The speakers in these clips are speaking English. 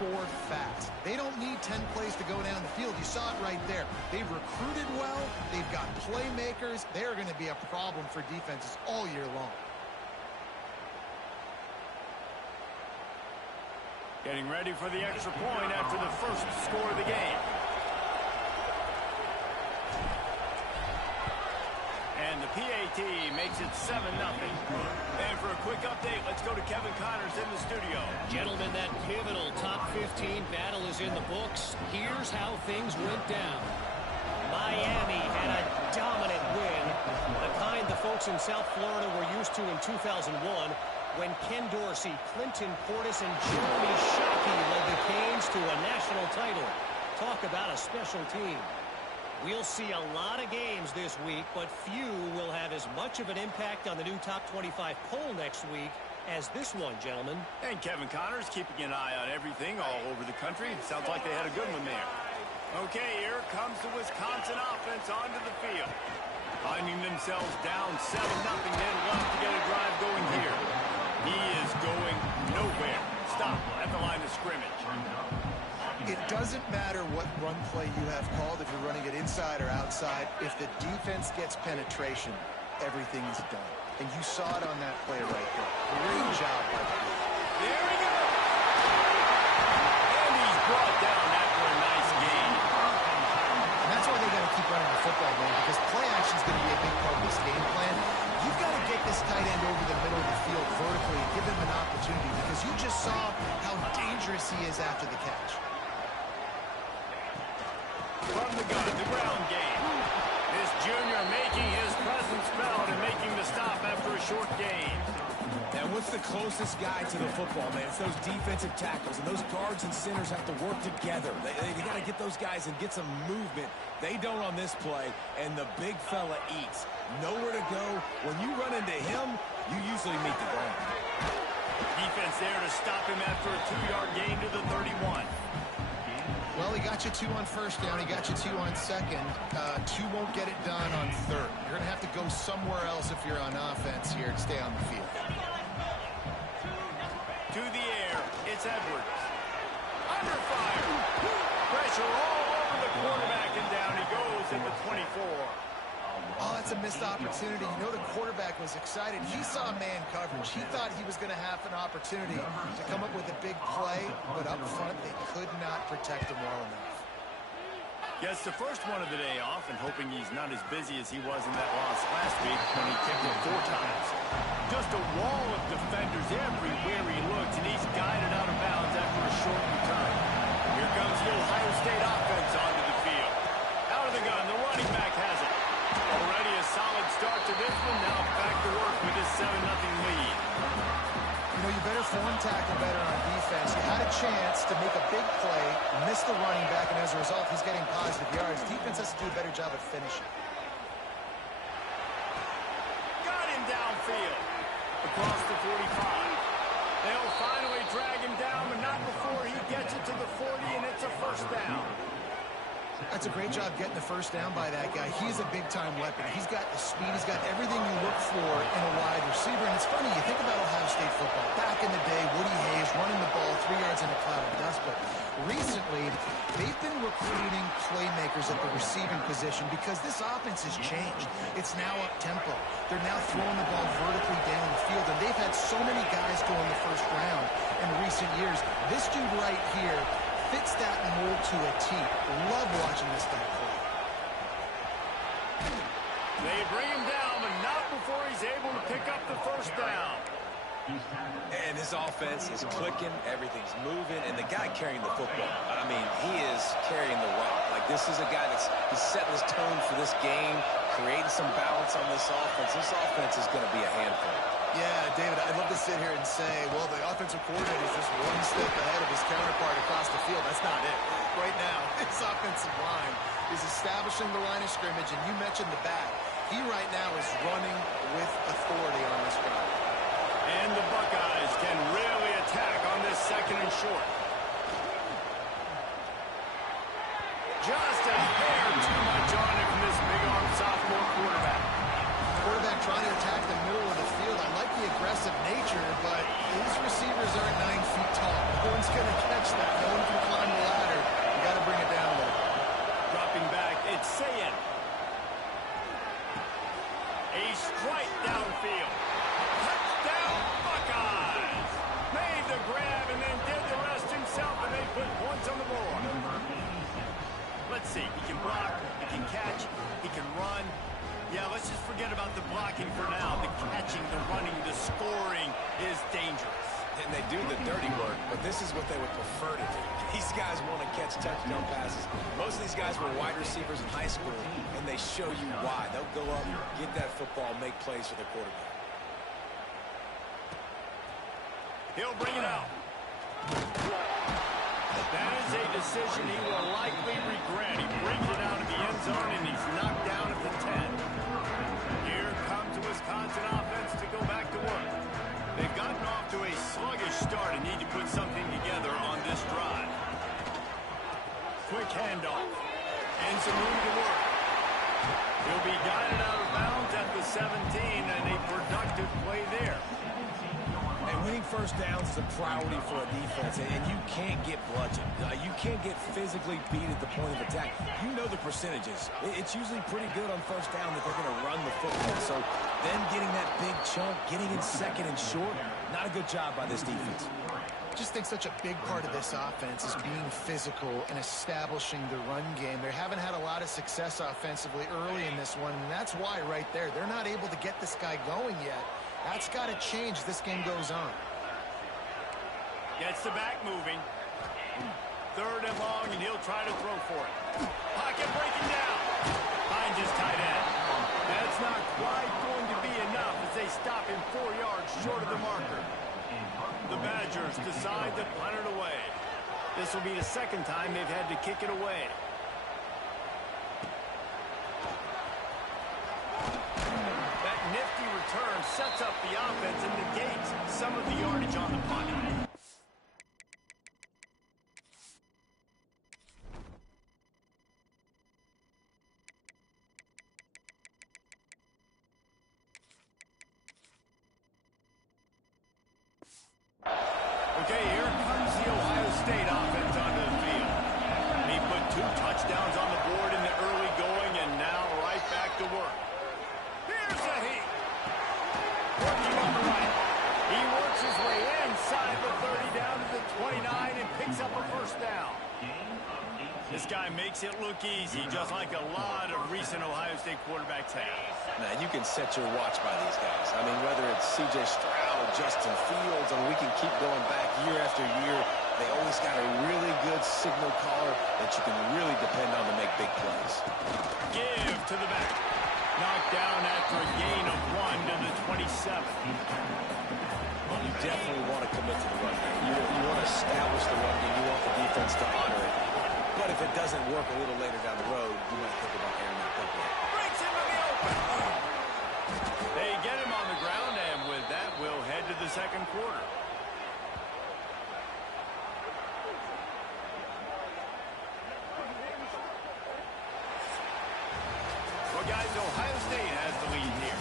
score fast. They don't need 10 plays to go down the field. You saw it right there. They've recruited well. They've got playmakers. They're going to be a problem for defenses all year long. Getting ready for the extra point after the first score of the game. And the PAT makes it 7-0. And for a quick update, let's go to Kevin Connors in the studio. Gentlemen, that pivotal top 15 battle is in the books. Here's how things went down. Miami had a dominant win, the kind the folks in South Florida were used to in 2001, when Ken Dorsey, Clinton Portis, and Jeremy Shockey led the Canes to a national title. Talk about a special team. We'll see a lot of games this week, but few will have as much of an impact on the new top 25 poll next week as this one, gentlemen. And Kevin Connors keeping an eye on everything all over the country. Sounds like they had a good one there. Okay, here comes the Wisconsin offense onto the field. Finding themselves down 7-0, they'd love to get a drive going here. He is going nowhere. Stop at the line of scrimmage. It doesn't matter what run play you have called, if you're running it inside or outside. If the defense gets penetration, everything is done. And you saw it on that play right there. Great job by the team. There we go. And he's brought down after a nice game. And that's why they got to keep running the football, man, because play action is going to be a big part of this game plan. You've got to get this tight end over the middle of the field vertically and give him an opportunity, because you just saw how dangerous he is after the catch. From the gun, the ground game. This junior making his presence felt and making the stop after a short gain. And what's the closest guy to the football, man? It's those defensive tackles, and those guards and centers have to work together. They got to get those guys and get some movement. They don't on this play, and the big fella eats. Nowhere to go. When you run into him, you usually meet the ground. Defense there to stop him after a 2-yard gain to the 31. Well, he got you 2 on first down. He got you 2 on second. 2 won't get it done on third. You're going to have to go somewhere else if you're on offense here to stay on the field. To the air, it's Edwards. Under fire. Pressure all over the quarterback, and down he goes at the 24. Oh, that's a missed opportunity. You know the quarterback was excited. He saw man coverage. He thought he was going to have an opportunity to come up with a big play, but up front they could not protect him well enough. Gets the first one of the day off and hoping he's not as busy as he was in that loss last week when he kicked it 4 times. Just a wall of defenders everywhere he looks, and he's guided out of bounds after a short return. Here comes the Ohio State offense onto the field. Out of the gun, the running back has it. Already a solid start to this one. Now back to work with this 7-0 lead. You know, you better form tackle better on defense. You had a chance to make a big play, miss the running back, and as a result, he's getting positive yards. Defense has to do a better job at finishing. Got him downfield. Across the 45. They'll finally drag him down, but not before he gets it to the 40, and it's a first down. That's a great job getting the first down by that guy. He's a big-time weapon. He's got the speed. He's got everything you look for in a wide receiver. And it's funny, you think about Ohio State football. Back in the day, Woody Hayes running the ball 3 yards in a cloud of dust. But recently, they've been recruiting playmakers at the receiving position because this offense has changed. It's now up-tempo. They're now throwing the ball vertically down the field. And they've had so many guys go in the first round in recent years. This dude right here fits that mold to a T. Love watching this guy play. They bring him down, but not before he's able to pick up the first down. And his offense is clicking, everything's moving, and the guy carrying the football, I mean, he is carrying the rock. Like, this is a guy he's setting his tone for this game, creating some balance on this offense. This offense is going to be a handful. Yeah, David, I'd love to sit here and say, well, the offensive coordinator is just one step ahead of his counterpart across the field. That's not it. Right now, his offensive line is establishing the line of scrimmage, and you mentioned the back. He right now is running with authority on this drive. And the Buckeyes can really attack on this 2nd and short. Just a hair too much on it from this big-arm sophomore quarterback. Quarterback trying to attack the middle of the field. I like the aggressive nature, but his receivers aren't 9 feet tall. No one's going to catch that. No one do the dirty work, but this is what they would prefer to do. These guys want to catch touchdown passes. Most of these guys were wide receivers in high school, and they show you why. They'll go up, get that football, make plays for their quarterback. He'll bring it out. That is a decision he will likely regret. He brings it out of the end zone, and he's knocked down at the 10. Here comes the Wisconsin offense to go back to work. They've gotten off to a sluggish start and need to put something together on this drive. Quick handoff. And some room to work. He'll be guided out of bounds at the 17, and a productive play there. And winning first downs is a priority for a defense, and you can't get bludgeoned. You can't get physically beat at the point of attack. You know the percentages. It's usually pretty good on first down that they're going to run the football. So them getting that big chunk, getting in second and short, not a good job by this defense. I just think such a big part of this offense is being physical and establishing the run game. They haven't had a lot of success offensively early in this one, and that's why right there, they're not able to get this guy going yet. That's got to change as this game goes on. Gets the back moving. Third and long, and he'll try to throw for it. Pocket breaking down. Finds his tight end. That's not quite going to be enough as they stop him 4 yards short of the marker. The Badgers decide to punt it away. This will be the second time they've had to kick it away. Nifty return sets up the offense and negates some of the yardage on the punt. Okay, here comes the Ohio State offense onto the field. He put 2 touchdowns on the board in the early going and now right back to work. Here's a heat. Working on the right. He works his way inside the 30 down to the 29 and picks up a first down. This guy makes it look easy, just like a lot of recent Ohio State quarterbacks have. Man, you can set your watch by these guys. I mean, whether it's C.J. Stroud, Justin Fields, and we can keep going back year after year, they always got a really good signal caller that you can really depend on to make big plays. Give to the back. Knocked down after a gain of 1 to the 27. Well, you definitely want to commit to the run game. You want to establish the run game. You want the defense to honor it. But if it doesn't work a little later down the road, you might think about airing that football. Breaks into the open. They get him on the ground, and with that, we'll head to the second quarter. Well, guys, Ohio State has the lead here.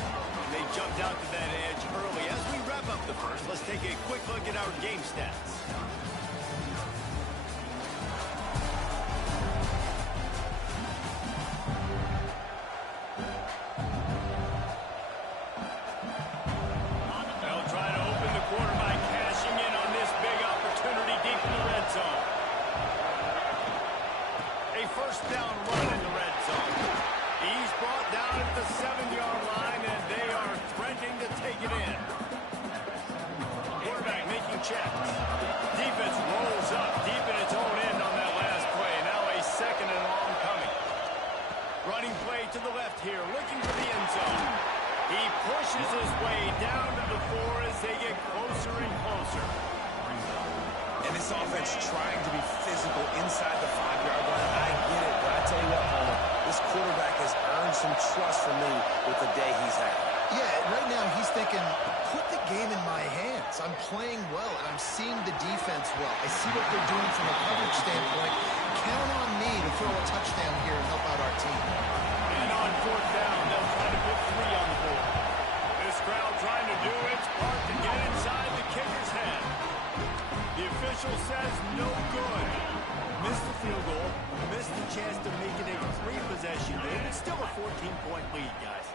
They jumped out to that edge early. As we wrap up the first, let's take a quick look at our game stats. They'll try to open the quarter by cashing in on this big opportunity deep in the red zone. A first down run in the red zone. He's brought down at the 7-yard line, and they are threatening to take it in. Quarterback making checks. Defense rolls up deep in its own end on that last play. Now a second and long coming. Running play to the left here, looking for the end zone. He pushes his way down to the 4 as they get closer and closer. And this offense trying to be physical inside the 5-yard line. I get it, but I tell you what, Homer, this quarterback has earned some trust from me with the day he's had. Yeah, right now he's thinking, put the game in my hands. I'm playing well, and I'm seeing the defense well. I see what they're doing from a coverage standpoint. Count on me to throw a touchdown here and help out our team. And on fourth down, they'll try to put 3 on the board. This crowd trying to do its part to get inside the kicker's head. The official says no good. Missed the field goal, missed the chance to make it a 3-possession game. It's still a 14-point lead, guys.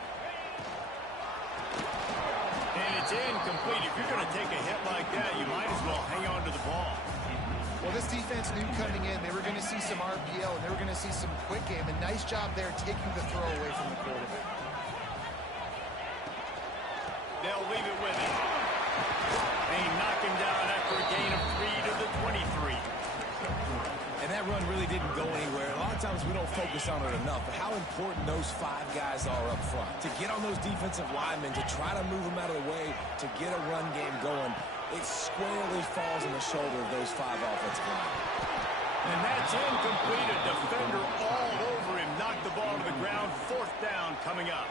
And it's incomplete. If you're going to take a hit like that, you might as well hang on to the ball. Well, this defense knew coming in they were going to see some RPO and they were going to see some quick game. A nice job there taking the throw away from the quarterback. They'll leave it with him. They knock him down after a gain of 3 to the 23. And that run really didn't go anywhere. A lot of times we don't focus on it enough, but how important those 5 guys are up front. To get on those defensive linemen, to try to move them out of the way, to get a run game going, it squarely falls on the shoulder of those 5 offensive linemen. And that's incomplete. A defender all over him. Knocked the ball to the ground. 4th down coming up.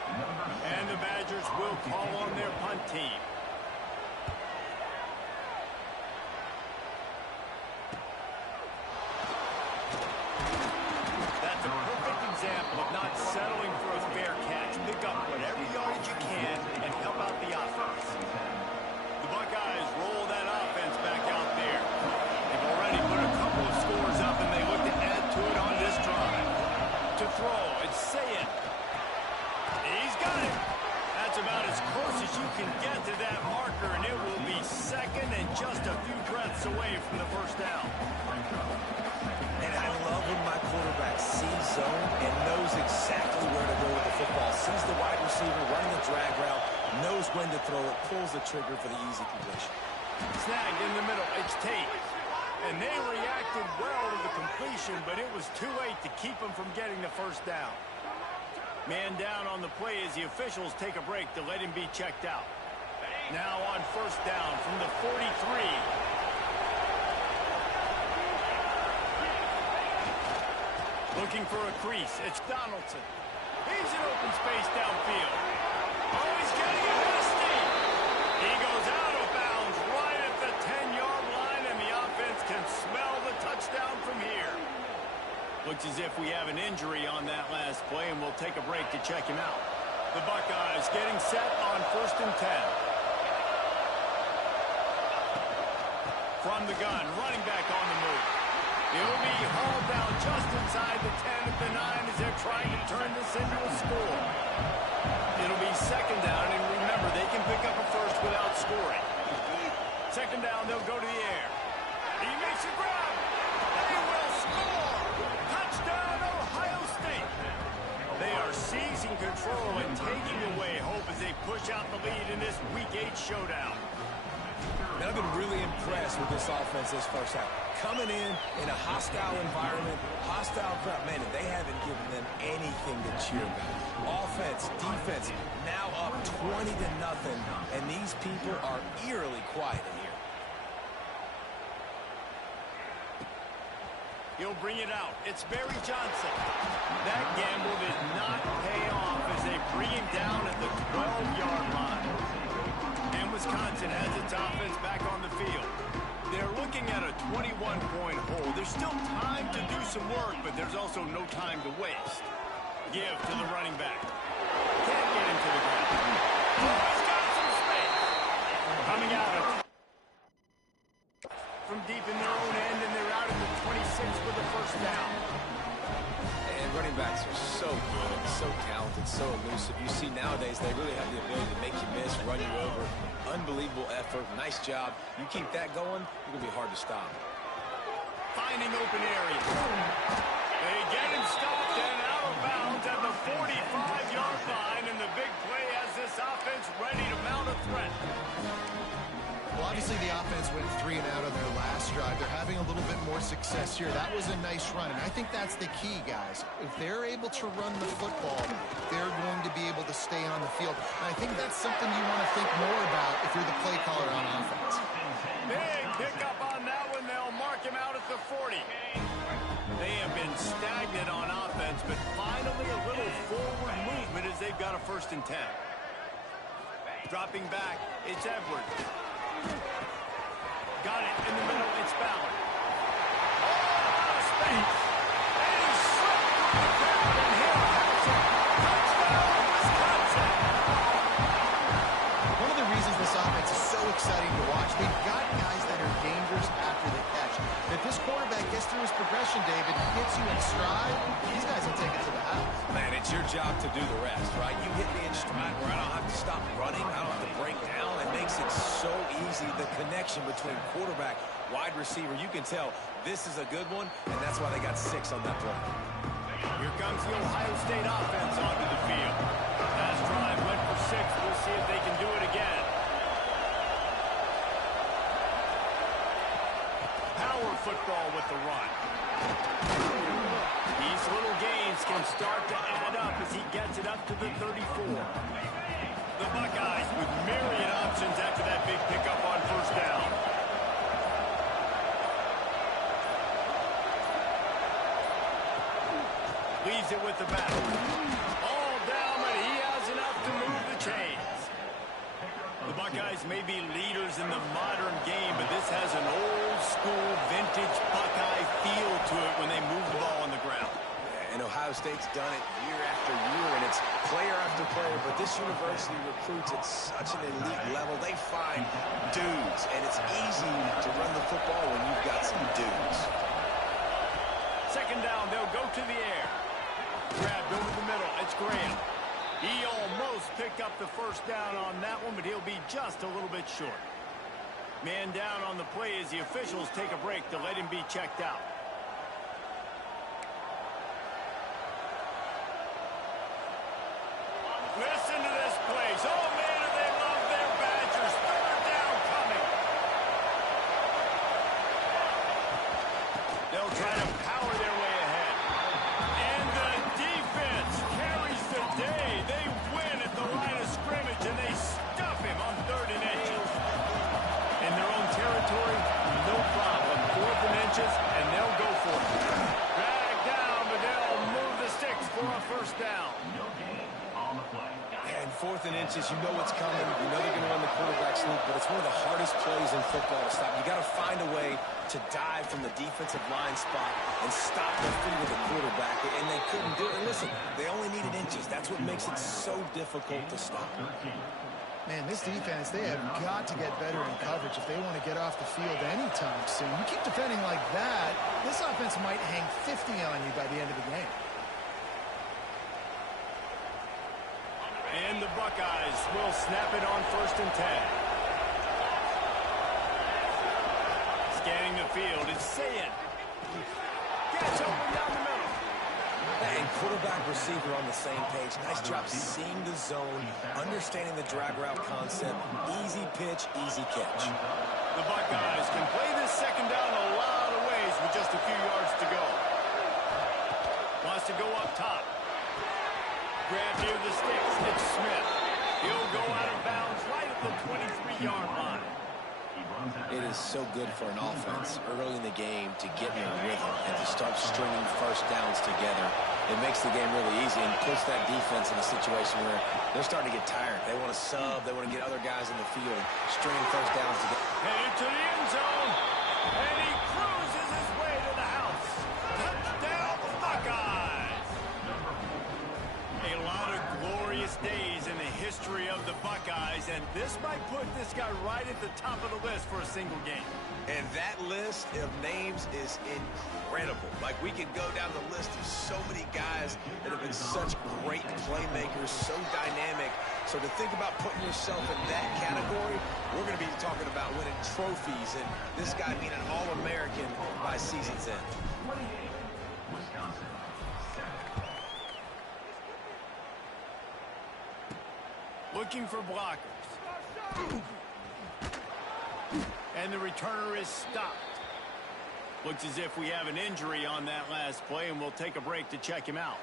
And the Badgers will call on their punt team. That's a perfect example of not settling for a fair catch. Pick up whatever yardage you can and help out the offense. The Buckeyes roll that offense back out there. They've already put a couple of scores up, and they look to add to it on this drive. To throw, it's Ncaa. He's got it. That's about as close as you can get to that marker, and it will be second and just a few breaths away from the first down. And I love when my quarterback sees zone and knows exactly where to go with the football. Sees the wide receiver running the drag route, knows when to throw it, pulls the trigger for the easy completion. Snagged in the middle. It's Tate. And they reacted well to the completion, but it was too late to keep them from getting the first down. Man down on the play as the officials take a break to let him be checked out. Now on first down from the 43. Looking for a crease. It's Donaldson. He's in open space downfield. Oh, he's getting it with a steam. He goes out of bounds right at the 10-yard line, and the offense can smell the touchdown from here. Looks as if we have an injury on that last play, and we'll take a break to check him out. The Buckeyes getting set on 1st and 10. From the gun, running back on the move. He'll be hauled down just inside the 10 at the 9 as they're trying to turn this into a score. It'll be 2nd down, and remember, they can pick up a first without scoring. 2nd down, they'll go to the air. He makes a grab. They will score. Touchdown, Ohio State. They are seizing control and taking away hope as they push out the lead in this Week 8 showdown. And I've been really impressed with this offense this first half. Coming in a hostile environment, hostile crowd, man, they haven't given them anything to cheer about. Offense, defense, now up 20-0, and these people are eerily quiet in here. He'll bring it out. It's Barry Johnson. That gamble did not pay off as they bring him down at the 12-yard line. And Wisconsin has its offense back on the field. They're looking at a 21-point hole. There's still time to do some work, but there's also no time to waste. Give to the running back. Can't get him to the ground. Oh, he's got some space. Coming out of from deep in their own end, and they're out at the 26 with the first down. And running backs are so good, so talented, so elusive. You see nowadays they really have the ability to make you miss, run you over. Unbelievable effort. Nice job. You keep that going, it's going to be hard to stop. Finding open area. They get him stopped and out of bounds at the 45-yard line, and the big play has this offense ready to mount a threat. Well, obviously the offense went 3 and out on their last drive. They're having a little bit more success here. That was a nice run, and I think that's the key, guys. If they're able to run the football, they're going to be able to stay on the field. And I think that's something you want to think more about if you're the play caller on offense. Big pickup on that one. They'll mark him out at the 40. They have been stagnant on offense, but finally a little forward movement as they've got a 1st and 10. Dropping back, it's Edwards. Got it in the middle, it's Ballard. Oh, space! And he slipped through the crowd, and he'll catch it. Touchdown, Wisconsin! One of the reasons this offense is so exciting to watch, they've got guys that are dangerous after the catch. If this quarterback gets through his progression, David, hits you in stride, these guys will take it to the house. Man, it's your job to do the rest, right? You hit me in stride where I don't have to stop running, I don't have to break down. It makes it so easy, the connection between quarterback, wide receiver. You can tell this is a good one, and that's why they got 6 on that play. Here comes the Ohio State offense onto the field. Last drive went for 6. We'll see if they can do it again. football with the run. These little gains can start to add up as he gets it up to the 34. The Buckeyes with myriad options after that big pickup on first down. Leaves it with the back. All down, but he has enough to move the chains. The Buckeyes may be leaders in the modern game, but this has an old-school, vintage Buckeye feel to it when they move the ball on the ground. And Ohio State's done it year after year, and it's player after player, but this university recruits at such an elite level. They find dudes, and it's easy to run the football when you've got some dudes. Second down, they'll go to the air. Grabbed over the middle. It's Graham. He almost picked up the first down on that one, but he'll be just a little bit short. Man down on the play as the officials take a break to let him be checked out. Listen to this place. Oh, man, do they love their Badgers. Third down coming. They'll try to power their way ahead. And the defense carries the day. They win at the line of scrimmage, and they stuff him on 3rd and inches. In their own territory, no problem. 4th and inches, and they'll go for it. Drag down, but they'll move the sticks for a first down. And 4th and inches, you know what's coming. You know they're going to run the quarterback sneak, but it's one of the hardest plays in football to stop. You got to find a way to dive from the defensive line spot and stop the feet of the quarterback, and they couldn't do it. And listen, they only needed inches. That's what makes it so difficult to stop. Man, this defense, they have got to get better in coverage if they want to get off the field anytime soon. You keep defending like that, this offense might hang 50 on you by the end of the game. And the Buckeyes will snap it on 1st and 10. Scanning the field, it's Sayin. Gets open down the middle. And quarterback receiver on the same page. Nice job seeing the zone, understanding the drag route concept. Easy pitch, easy catch. The Buckeyes can play this second down a lot of ways with just a few yards to go. Wants to go up top. Grab near the sticks. It's Smith. He'll go out of bounds right at the 23-yard line. It is so good for an offense early in the game to get in a rhythm and to start stringing first downs together. It makes the game really easy and puts that defense in a situation where they're starting to get tired. They want to sub. They want to get other guys in the field, stringing first downs together. Headed to the end zone, and he cruises his way to the house. Touchdown, Buckeyes! A lot of glorious days in the history of the Buckeyes, and this might put this guy right at the top of the list for a single game. And that list of names is incredible. Like, we could go down the list of so many guys that have been such great playmakers, so dynamic. So to think about putting yourself in that category, we're going to be talking about winning trophies and this guy being an All-American by season's end. Looking for blockers. And the returner is stopped. Looks as if we have an injury on that last play, and we'll take a break to check him out.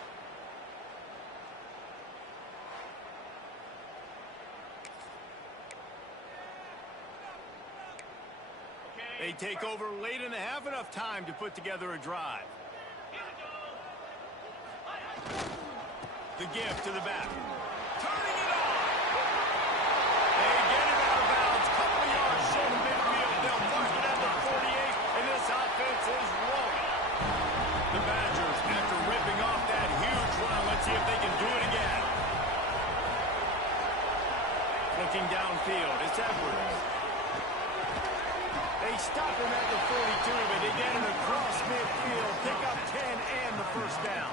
They take over late in the half, enough time to put together a drive. The give to the back. Turning it on. They get it out of bounds. Couple of yards short of midfield. They'll mark it at the 48, and this offense is rolling. The Badgers, after ripping off that huge run, let's see if they can do it again. Looking downfield, it's Edwards. They stop him at the 42, but they get him across midfield, pick up 10 and the first down.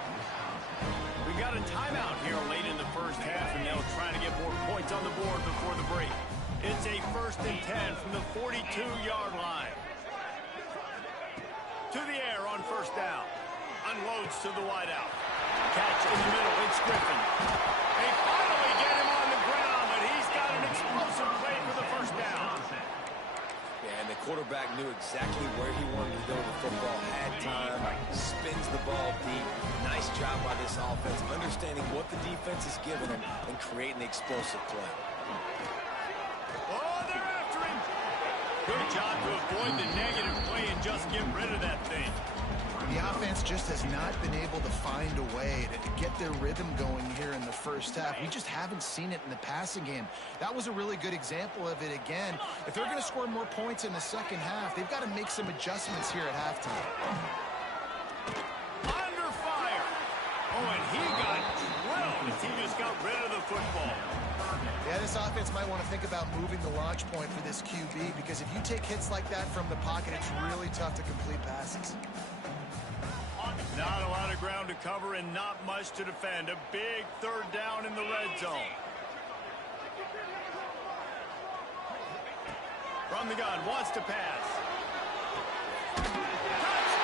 We got a timeout here late in the first half, and they'll try to get more points on the board before the break. It's a 1st and 10 from the 42-yard line. To the air on first down. Unloads to the wideout. Catch in the middle. It's Griffin. They finally get him on the ground, but he's got an explosive play for the first down. Yeah, And the quarterback knew exactly where he wanted to go with the football, had time, spins the ball deep. Nice job by this offense, understanding what the defense is giving them and creating the explosive play. Oh, they're after him. Good job to avoid the negative play and just get rid of that thing. The offense just has not been able to find a way to get their rhythm going here in the first half. We just haven't seen it in the passing game. That was a really good example of it again. If they're going to score more points in the second half, they've got to make some adjustments here at halftime. Under fire. Oh, and he got drilled as he just got rid of the football. Yeah, this offense might want to think about moving the launch point for this QB, because if you take hits like that from the pocket, it's really tough to complete passes. Not a lot of ground to cover and not much to defend. A big third down in the red zone. From the gun, wants to pass. Touchdown!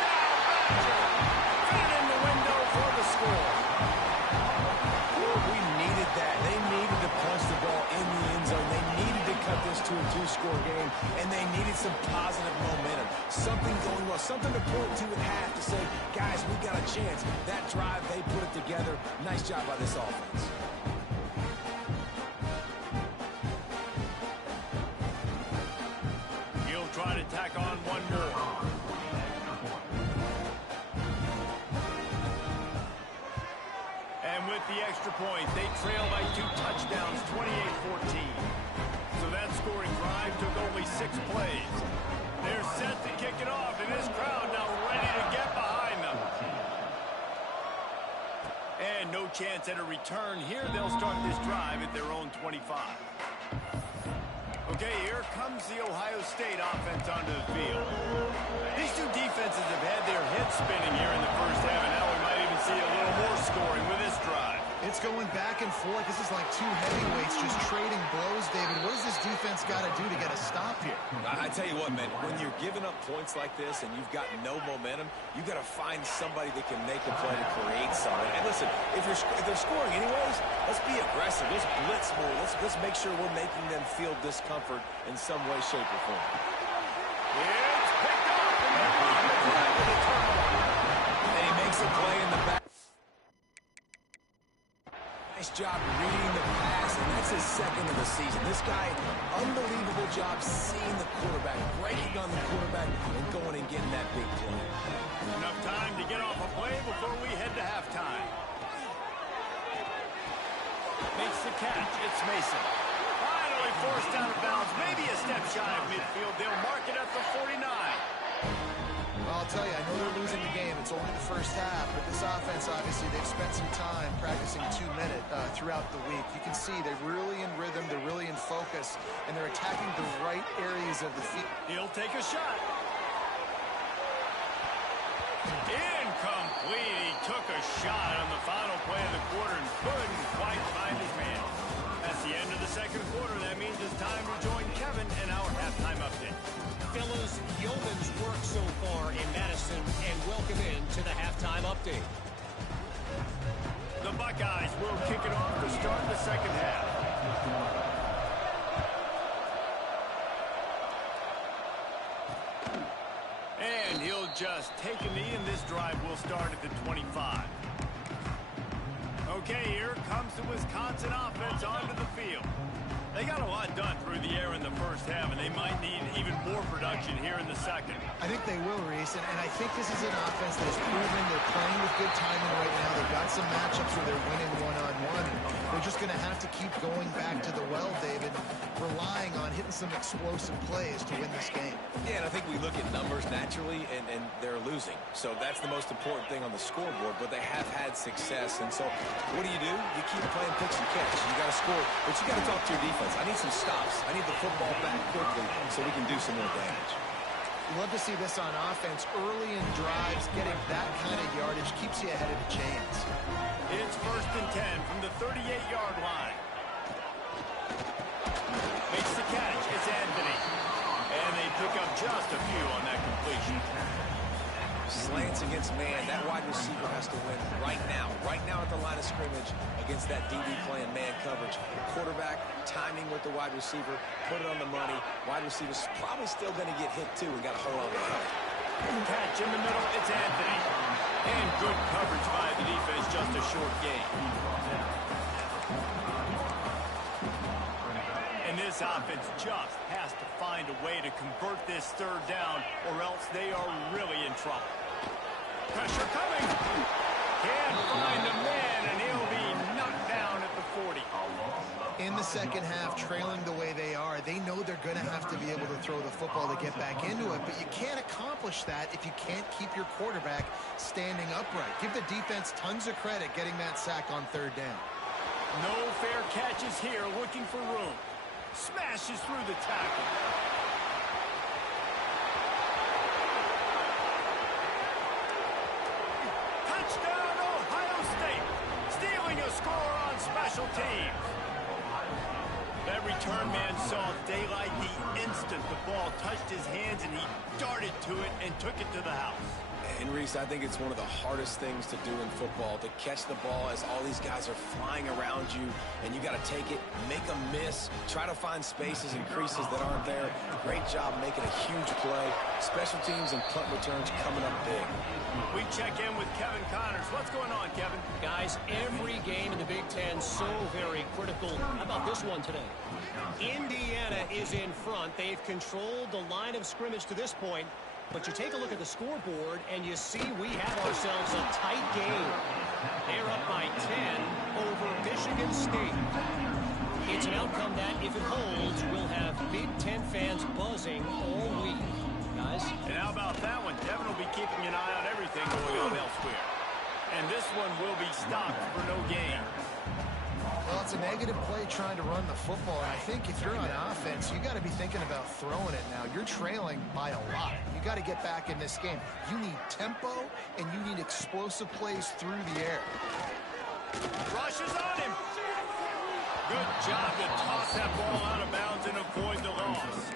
Fit it in the window for the score. We needed that. They needed to punch the ball in the end zone. They needed to cut this to a two-score game, and they needed some positive momentum. Something going well, something to point to at half to say, guys, we got a chance. That drive, they put it together. Nice job by this offense. He'll try to tack on one more. And with the extra point, they trail by 2 touchdowns, 28-14. So that scoring drive took only 6 plays. They're set to kick it off, and this crowd now ready to get behind them. And no chance at a return here. They'll start this drive at their own 25. Okay, here comes the Ohio State offense onto the field. These two defenses have had their heads spinning here in the first half, and now we might even see a little more scoring with this drive. It's going back and forth. This is like two heavyweights just trading blows, David. What does this defense got to do to get a stop here? I tell you what, man, when you're giving up points like this and you've got no momentum, you got to find somebody that can make a play to create something. And listen, if they're scoring anyways, let's be aggressive. Let's blitz more. Let's make sure we're making them feel discomfort in some way, shape, or form. It's picked up, and they're on the drive with a turnover. And he makes a play in the back. Nice job reading the pass, and that's his second of the season. This guy, unbelievable job seeing the quarterback, breaking on the quarterback, and going and getting that big play. Enough time to get off a play before we head to halftime. Makes the catch. It's Mason. Finally forced out of bounds. Maybe a step shy of midfield. They'll mark it at the 49. Well, I'll tell you, I know they're losing the game. It's only the first half, but this offense, obviously, they've spent some time practicing 2-minute throughout the week. You can see they're really in rhythm, they're really in focus, and they're attacking the right areas of the field. He'll take a shot. Incomplete. He took a shot on the final play of the quarter and couldn't quite find his man. That's the end of the second quarter. That means it's time to join Kevin in our halftime update. Fellas, yeoman's work so far in Madison, and welcome in to the halftime update. The Buckeyes will kick it off to start the second half. And he'll just take a knee, and this drive will start at the 25. Okay, here comes the Wisconsin offense onto the field. They got a lot done through the air in the first half, and they might need even more production here in the second. I think they will, Reese, and I think this is an offense that has proven they're playing with good timing right now. They've got some matchups where they're winning one-on-one. They're just going to have to keep going back to the well, David, relying on hitting some explosive plays to win this game. Yeah, and I think we look at numbers naturally, and they're losing. So that's the most important thing on the scoreboard, but they have had success. And so what do? You keep playing pitch and catch. You got to score, but you got to talk to your defense. I need some stops. I need the football back quickly so we can do some more damage. You love to see this on offense. Early in drives, getting that kind of yardage keeps you ahead of the chains. It's 1st and 10 from the 38-yard line. Makes the catch. It's Anthony. And they pick up just a few on that completion. Slants against man. That wide receiver has to win right now at the line of scrimmage against that DB playing man coverage. Quarterback, timing with the wide receiver, put it on the money. Wide receiver's probably still going to get hit too and got to hold on to it. Catch in the middle, it's Anthony. And good coverage by the defense, just a short gain. And this offense just has to find a way to convert this third down, or else they are really in trouble. Pressure coming. Can't find the man, and he'll be knocked down at the 40. In the second half, trailing the way they are, they know they're going to have to be able to throw the football to get back into it, but you can't accomplish that if you can't keep your quarterback standing upright. Give the defense tons of credit getting that sack on third down. No fair catches here, looking for room. Smashes through the tackle. Touchdown, Ohio State. Stealing a score on special teams. That return man saw daylight the instant the ball touched his hands, and he darted to it and took it to the house. And Reese, I think it's one of the hardest things to do in football, to catch the ball as all these guys are flying around you, and you got to take it, make a miss, try to find spaces and creases that aren't there. Great job making a huge play. Special teams and punt returns coming up big. We check in with Kevin Connors. What's going on, Kevin? Guys, every game in the Big Ten so very critical. How about this one today? Indiana is in front. They've controlled the line of scrimmage to this point. But you take a look at the scoreboard, and you see we have ourselves a tight game. They're up by 10 over Michigan State. It's an outcome that, if it holds, will have Big Ten fans buzzing all week. Guys? And how about that one? Devin will be keeping an eye on everything going on elsewhere. And this one will be stopped for no gain. Well, it's a negative play trying to run the football, and I think if you're on offense, you got to be thinking about throwing it now. You're trailing by a lot. You got to get back in this game. You need tempo, and you need explosive plays through the air. Rushes on him. Good job to toss that ball out of bounds and avoid the loss.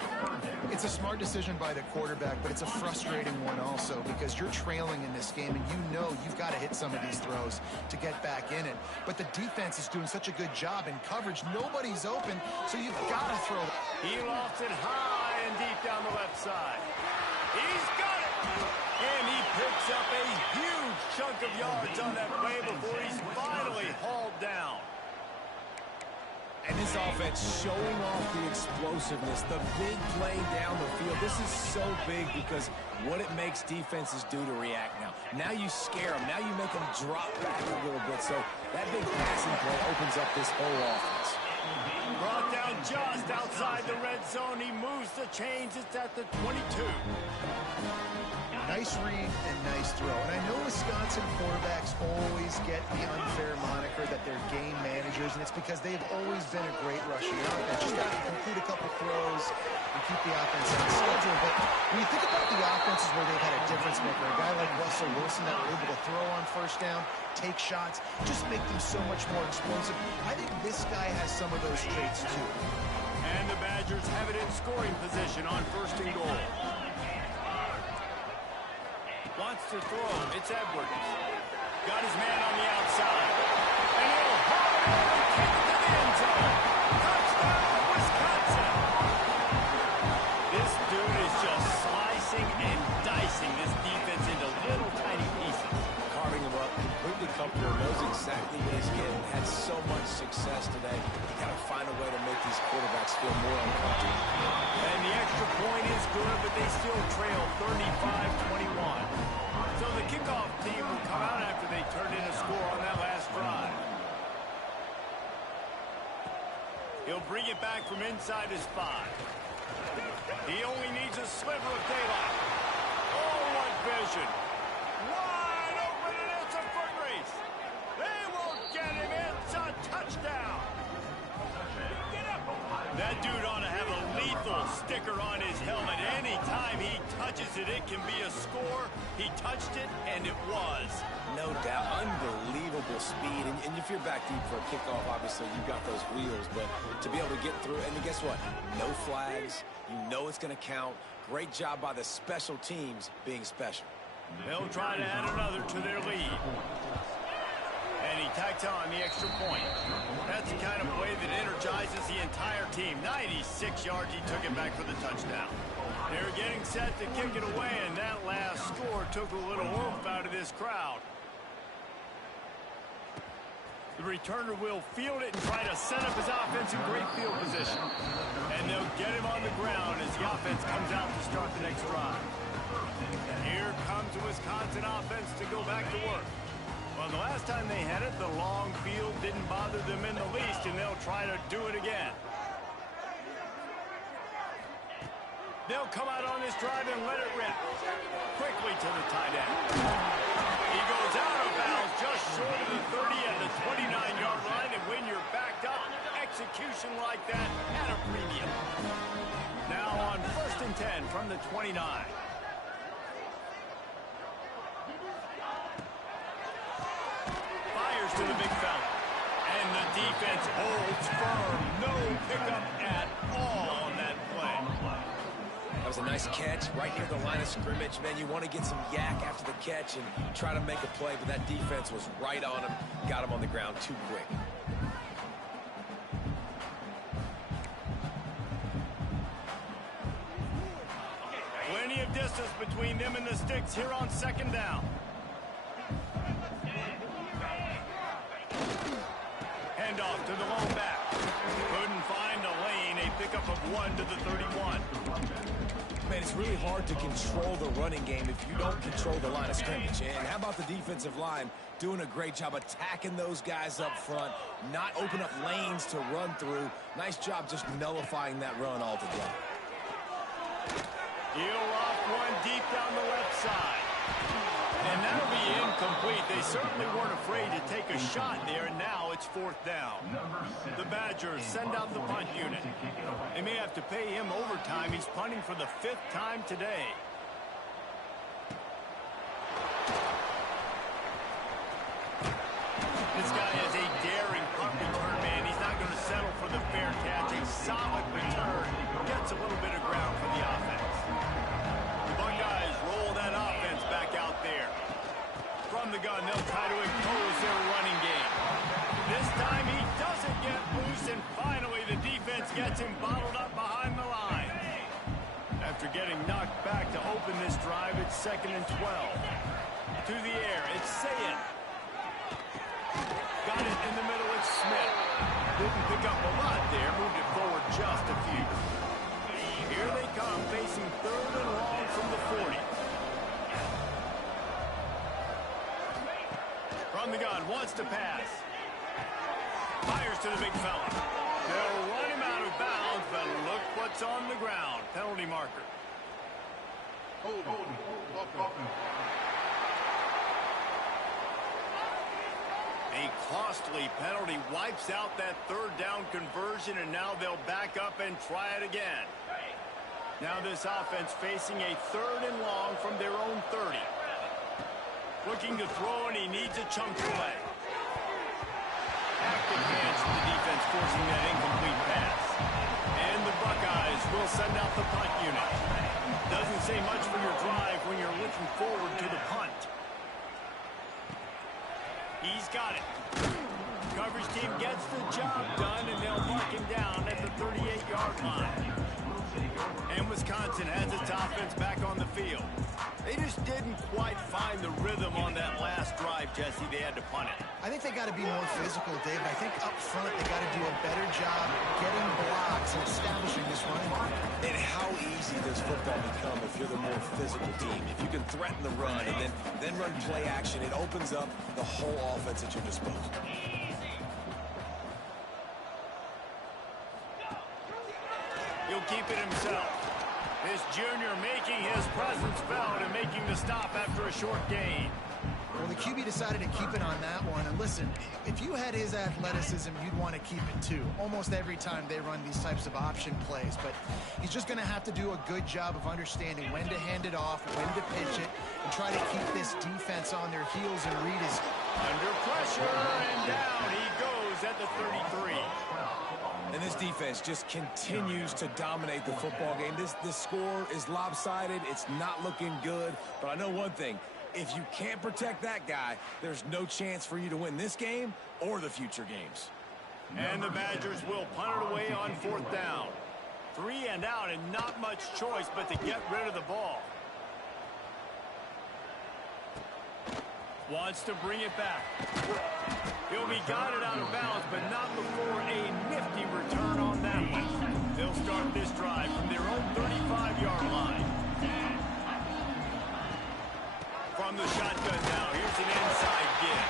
It's a smart decision by the quarterback, but it's a frustrating one also because you're trailing in this game, and you know you've got to hit some of these throws to get back in it. But the defense is doing such a good job in coverage. Nobody's open, so you've got to throw it. He lofts it high and deep down the left side. He's got it! And he picks up a huge chunk of yards on that play before he's finally hauled down. And this offense showing off the explosiveness, the big play down the field. This is so big because what it makes defenses do to react now. Now you scare them. Now you make them drop back a little bit. So that big passing play opens up this whole offense. Brought down just outside the red zone. He moves the chains. It's at the 22. Nice read and nice throw. And I know Wisconsin quarterbacks always get the unfair moniker that they're game managers, and it's because they've always been a great rushing offense. Just got to complete a couple throws and keep the offense on schedule. But when you think about the offenses where they've had a difference maker, a guy like Russell Wilson that were able to throw on first down, take shots, just make them so much more explosive. I think this guy has some of those traits too. And the Badgers have it in scoring position on first and goal. Wants to throw. It's Edwards. Got his man on the outside. And he'll haul it over and kick it to the end zone. Touchdown, Wisconsin. This dude is just slicing and dicing this defense into little tiny pieces. Carving him up, completely comfortable, knows exactly what he's getting. Had so much success today. You got to find a way to make these quarterbacks feel more uncomfortable. And the extra point is good, but they still trail 35-21. So the kickoff team will come out after they turned in a score on that last drive. He'll bring it back from inside his 5. He only needs a sliver of daylight. Oh, what vision. Wide open, and it's a foot race. They won't get him. It's a touchdown. That dude ought to have a lethal sticker on his helmet. Anytime he touches it, it can be a score. He touched it, and it was. No doubt. Unbelievable speed. And if you're back deep for a kickoff, obviously, you've got those wheels. But to be able to get through, and guess what? No flags. You know it's going to count. Great job by the special teams being special. They'll try to add another to their lead. And he tacks on the extra point. That's the kind of play that energizes the entire team. 96 yards, he took it back for the touchdown. They're getting set to kick it away, and that last score took a little oomph out of this crowd. The returner will field it and try to set up his offense in great field position. And they'll get him on the ground as the offense comes out to start the next drive. Here comes the Wisconsin offense to go back to work. Well, the last time they had it, the long field didn't bother them in the least, and they'll try to do it again. They'll come out on this drive and let it rip. Quickly to the tight end. He goes out of bounds just short of the 30 at the 29-yard line, and when you're backed up, execution like that at a premium. Now on 1st and 10 from the 29. Fires to the big fella. And the defense holds firm. No pickup at all on that play. That was a nice catch right near the line of scrimmage. Man, you want to get some yak after the catch and try to make a play, but that defense was right on him. Got him on the ground too quick. Plenty of distance between them and the sticks here on 2nd down. Handoff to the lone back. Couldn't find a lane. A pickup of 1 to the 31. Man, it's really hard to control the running game if you don't control the line of scrimmage. And how about the defensive line doing a great job attacking those guys up front, not open up lanes to run through. Nice job just nullifying that run altogether. He'll off one deep down the left side. And that'll be incomplete. They certainly weren't afraid to take a shot there, and now it's 4th down. The Badgers send out the punt unit. They may have to pay him overtime. He's punting for the 5th time today. This guy is a daring punt return man. He's not going to settle for the fair catch. A solid return. Gets a little bit of ground for the offense. The Buckeyes roll that offense back out there. From the gun, they'll try to impose their running game. This time he doesn't get loose, and finally the defense gets him bottled up behind the line. After getting knocked back to open this drive, it's 2nd and 12. To the air, it's Ncaa. Got it in the middle, it's Smith. Didn't pick up a lot there, moved it forward just a few. Here they come, facing 3rd and long from the 40. From the gun, wants to pass. Fires to the big fella. They'll run him out of bounds, but look what's on the ground. Penalty marker. A costly penalty wipes out that 3rd down conversion, and now they'll back up and try it again. Now this offense facing a 3rd and long from their own 30. Looking to throw, and he needs a chunk play. Active hands from the defense forcing that incomplete pass. And the Buckeyes will send out the punt unit. Doesn't say much for your drive when you're looking forward to the punt. He's got it. Coverage team gets the job done, and they'll mark him down at the 38-yard line. And Wisconsin has its offense back on the field. They just didn't quite find the rhythm on that last drive, Jesse. They had to punt it. I think they got to be more physical, Dave. I think up front they got to do a better job getting blocks and establishing this running game. And how easy does football become if you're the more physical team? If you can threaten the run and then run play action, it opens up the whole offense at your disposal. He'll keep it himself. This junior making his presence felt and making the stop after a short gain. Well, the QB decided to keep it on that one. And listen, if you had his athleticism, you'd want to keep it too. Almost every time they run these types of option plays. But he's just going to have to do a good job of understanding when to hand it off, when to pitch it, and try to keep this defense on their heels and read his... Under pressure, and down he goes at the 33. And this defense just continues to dominate the football game. This score is lopsided. It's not looking good. But I know one thing. If you can't protect that guy, there's no chance for you to win this game or the future games. And the Badgers will punt it away on 4th down. 3 and out, and not much choice but to get rid of the ball. Wants to bring it back. He'll be guided out of bounds, but not before a nifty return on that one. They'll start this drive from their own 35-yard line. From the shotgun now, here's an inside give.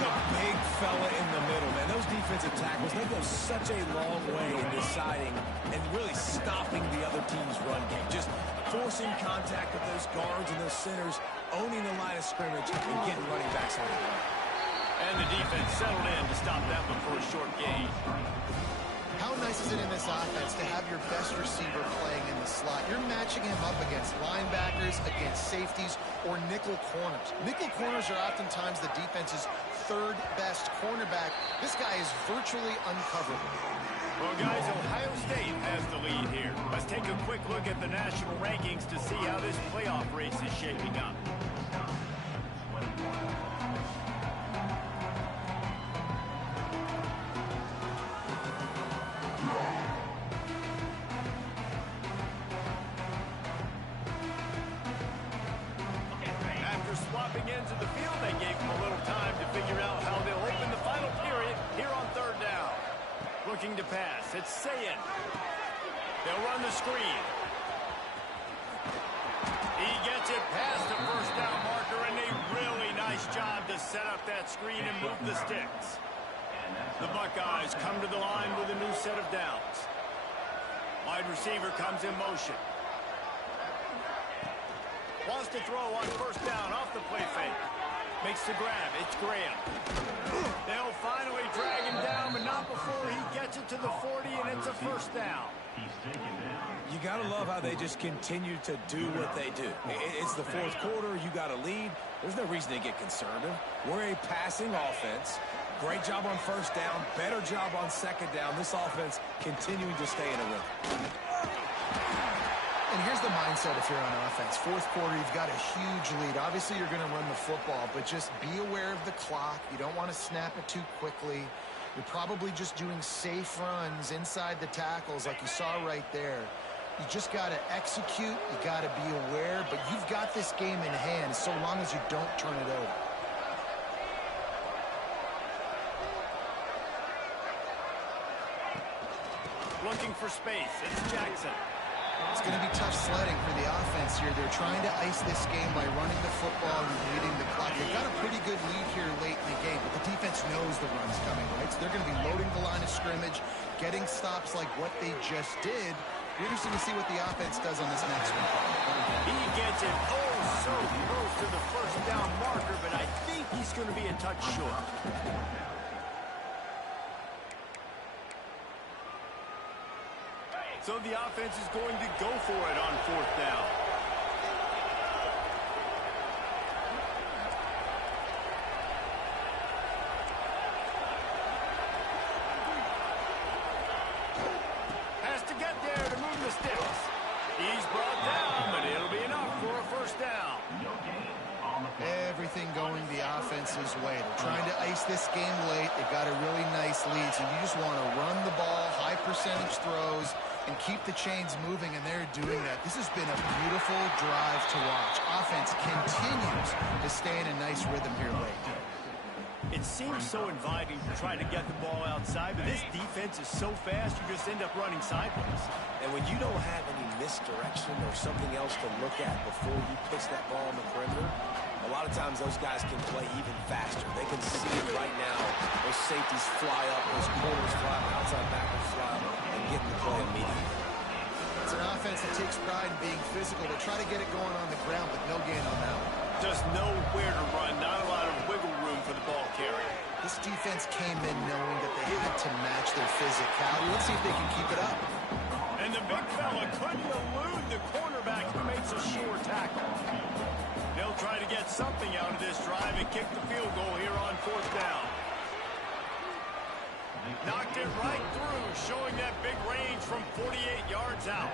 The big fella in the middle, man. Those defensive tackles, they go such a long way in deciding and really stopping the other team's run game. Just forcing contact with those guards and those centers, owning the line of scrimmage, and getting running backs on the ground. And the defense settled in to stop that one for a short gain. How nice is it in this offense to have your best receiver playing in the slot? You're matching him up against linebackers, against safeties, or nickel corners. Nickel corners are oftentimes the defense's third best cornerback. This guy is virtually uncoverable. Well, guys, Ohio State has the lead here. Let's take a quick look at the national rankings to see how this playoff race is shaping up. After swapping into the field, they gave them a little time to figure out how they'll open the final period here on 3rd down. Looking to pass. It's Sayin. They'll run the screen. He gets it past the 1st down marker, and a really nice job to set up that screen and move the sticks. The Buckeyes come to the line with a new set of downs. Wide receiver comes in motion. Wants to throw on 1st down off the play fake. Makes the grab. It's Graham. They'll finally drag him down, but not before he gets it to the 40, and it's a 1st down. You got to love how they just continue to do what they do. It's the 4th quarter. You got a lead. There's no reason to get conservative. We're a passing offense. Great job on 1st down. Better job on 2nd down. This offense continuing to stay in a rhythm. And here's the mindset if you're on offense. 4th quarter, you've got a huge lead. Obviously, you're going to run the football, but just be aware of the clock. You don't want to snap it too quickly. You're probably just doing safe runs inside the tackles like you saw right there. You just got to execute. You got to be aware, but you've got this game in hand so long as you don't turn it over. Looking for space. It's Jackson. It's going to be tough sledding for the offense here. They're trying to ice this game by running the football and bleeding the clock. They've got a pretty good lead here late in the game, but the defense knows the run's coming, right? So they're going to be loading the line of scrimmage, getting stops like what they just did. We're interested to see what the offense does on this next one. He gets it so close to the 1st down marker, but I think he's going to be a touch short. So the offense is going to go for it on 4th down. Has to get there to move the sticks. He's brought down, but it'll be enough for a 1st down. Everything going the offense's way. They're trying to ice this game late. They've got a really nice lead, so you just want to run the ball, high percentage throws, and keep the chains moving, and they're doing that. This has been a beautiful drive to watch. Offense continues to stay in a nice rhythm here late. It seems so inviting to try to get the ball outside, but this defense is so fast, you just end up running sideways. And when you don't have any misdirection or something else to look at before you pitch that ball on the perimeter, a lot of times those guys can play even faster. They can see it right now. Those safeties fly up, those corners fly up, outside backers fly up, and get in the play immediately. It's an offense that takes pride in being physical. They try to get it going on the ground, but no gain on that one. Just know where to run, not a lot of wiggle room for the ball carrier. This defense came in knowing that they had to match their physicality. Let's see if they can keep it up. And the big fella couldn't elude the cornerback who makes a sure tackle. They'll try to get something out of this drive and kick the field goal here on 4th down. Knocked it right through, showing that big range from 48 yards out.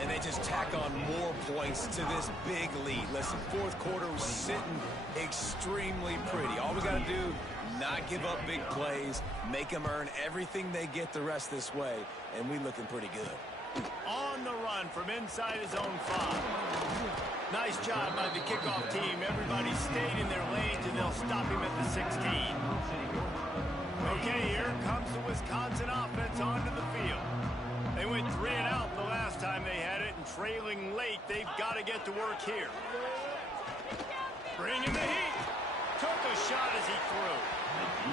And they just tack on more points to this big lead. Listen, fourth quarter was sitting extremely pretty. All we got to do, not give up big plays, make them earn everything they get the rest this way, and we looking pretty good. On the run from inside his own 5. Nice job by the kickoff team. Everybody stayed in their lanes, and they'll stop him at the 16. Okay, here comes the Wisconsin offense onto the field. They went 3 and out the last time they had it, and trailing late, they've got to get to work here. Bringing the heat. Took a shot as he threw.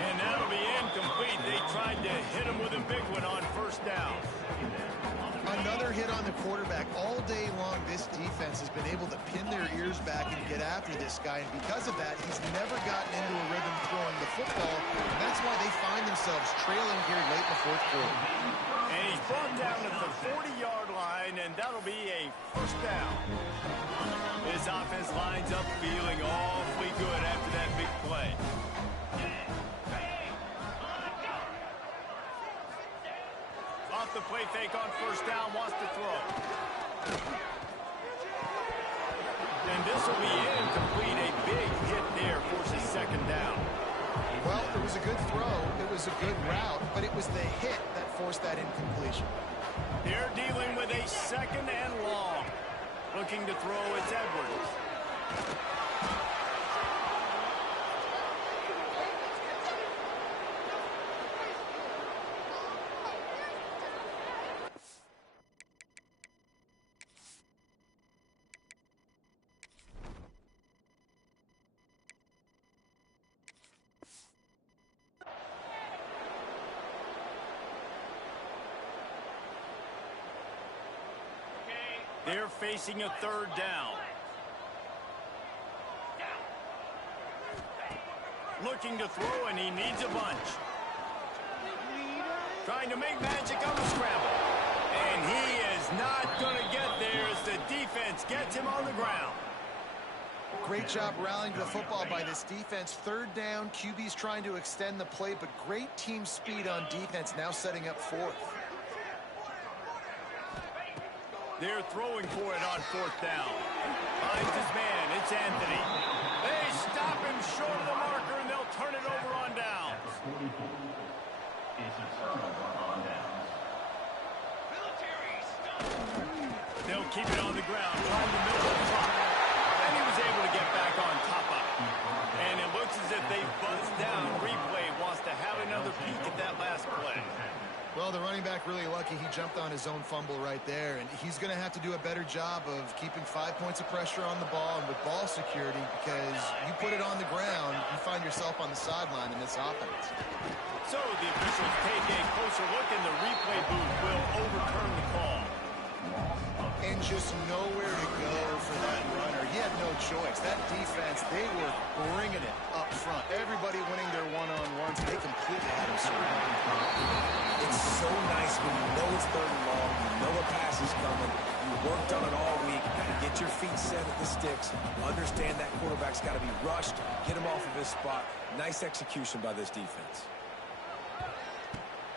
And that'll be incomplete. They tried to hit him with a big one on first down. Another hit on the quarterback. All day long, this defense has been able to pin their ears back and get after this guy. And because of that, he's never gotten into a rhythm throwing the football. And that's why they find themselves trailing here late in the fourth quarter. And he's brought down at the 40-yard line, and that'll be a first down. This offense lines up feeling awfully good after that big play. Off the play fake on first down, wants to throw. And this will be incomplete. A big hit there forces second down. Well, it was a good throw. It was a good route, but it was the hit that forced that incompletion. They're dealing with a second and long. Looking to throw, it's Edwards. They're facing a third down. Looking to throw, and he needs a bunch. Trying to make magic on the scramble. And he is not going to get there as the defense gets him on the ground. Great job rallying to the football by this defense. Third down, QB's trying to extend the play, but great team speed on defense, now setting up fourth. They're throwing for it on fourth down. Finds his man. It's Anthony. They stop him short of the marker, and they'll turn it over on downs. They'll keep it on the ground, right in the middle of the clock. And he was able to get back on top of it. And it looks as if they buzzed down. Replay wants to have another peek at that last play. Well, the running back really lucky he jumped on his own fumble right there, and he's going to have to do a better job of keeping 5 points of pressure on the ball and with ball security, because you put it on the ground, you find yourself on the sideline in this offense. So the officials take a closer look, and the replay booth will overturn the call. And just nowhere to go for that runner. He had no choice. That defense, they were bringing it up front. Everybody winning their one-on-ones. They completely had him surrounded. It's so nice when you know it's third and long, you know a pass is coming, you worked on it all week, get your feet set at the sticks, understand that quarterback's got to be rushed, get him off of his spot. Nice execution by this defense.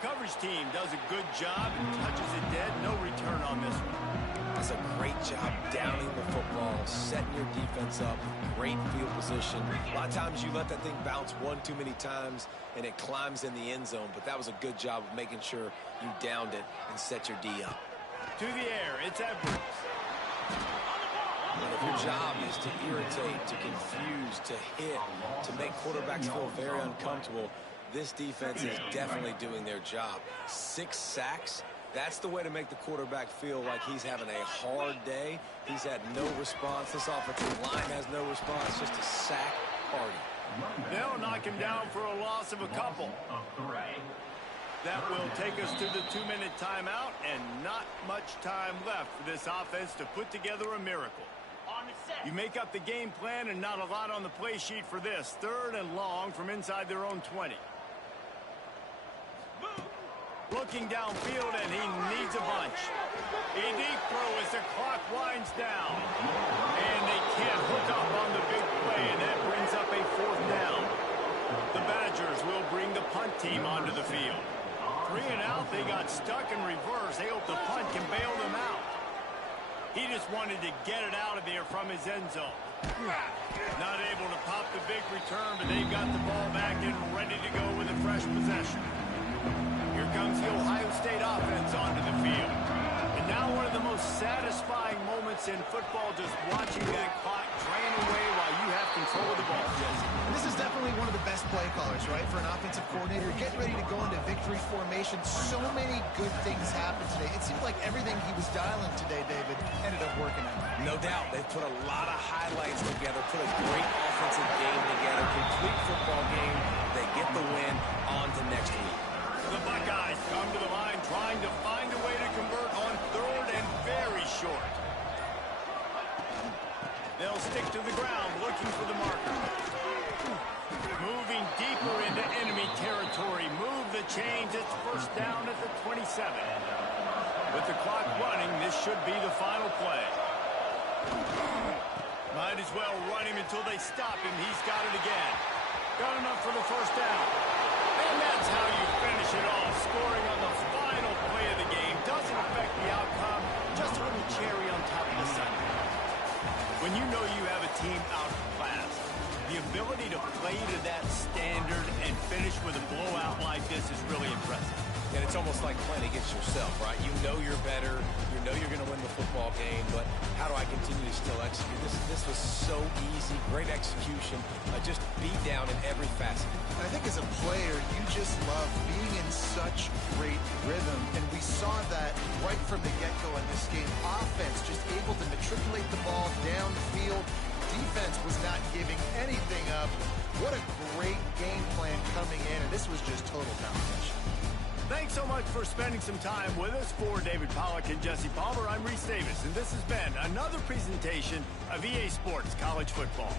Coverage team does a good job and touches it dead. No return on this one. Does a great job downing the football, setting your defense up, great field position. A lot of times you let that thing bounce one too many times and it climbs in the end zone, but that was a good job of making sure you downed it and set your D up. To the air, it's Edwards. And if your job is to irritate, to confuse, to hit, to make quarterbacks feel very uncomfortable, this defense is definitely doing their job. 6 sacks. That's the way to make the quarterback feel like he's having a hard day. He's had no response. This offensive line has no response. Just a sack party. They'll knock him down for a loss of a couple. That will take us to the 2-minute timeout, and not much time left for this offense to put together a miracle. You make up the game plan, and not a lot on the play sheet for this. Third and long from inside their own 20. Looking downfield, and he needs a bunch. A deep throw as the clock winds down. And they can't hook up on the big play, and that brings up a fourth down. The Badgers will bring the punt team onto the field. 3 and out, they got stuck in reverse. They hope the punt can bail them out. He just wanted to get it out of there from his end zone. Not able to pop the big return, but they've got the ball back and ready to go with a fresh possession. Here comes the Ohio State offense onto the field. And now one of the most satisfying moments in football, just watching that clock drain away while you have control of the ball, Jesse. This is definitely one of the best play callers, right, for an offensive coordinator. Getting ready to go into victory formation. So many good things happened today. It seemed like everything he was dialing today, David, ended up working out. No doubt. They've put a lot of highlights together, put a great offensive game together, complete football game. They get the win on to next week. The Buckeyes come to the line trying to find a way to convert on 3rd and very short. They'll stick to the ground looking for the marker. Moving deeper into enemy territory. Move the chains. It's first down at the 27. With the clock running, this should be the final play. Might as well run him until they stop him. He's got it again. Got enough for the first down. And that's how you finish it off. Scoring on the final play of the game. Doesn't affect the outcome. Just a little cherry on top of the sundae. When you know you have a team outclassed, the ability to play to that standard and finish with a blowout like this is really impressive. And it's almost like playing against yourself, right? You know you're better. You know you're going to win the football game, but how do I continue to still execute? This was so easy. Great execution. Just beat down in every facet. I think as a player, you just love being in such great rhythm, and we saw that right from the get-go in this game. Offense just able to matriculate the ball downfield. Defense was not giving anything up. What a great game plan coming in, and this was just total domination. Thanks so much for spending some time with us. For David Pollack and Jesse Palmer, I'm Reese Davis, and this has been another presentation of EA Sports College Football.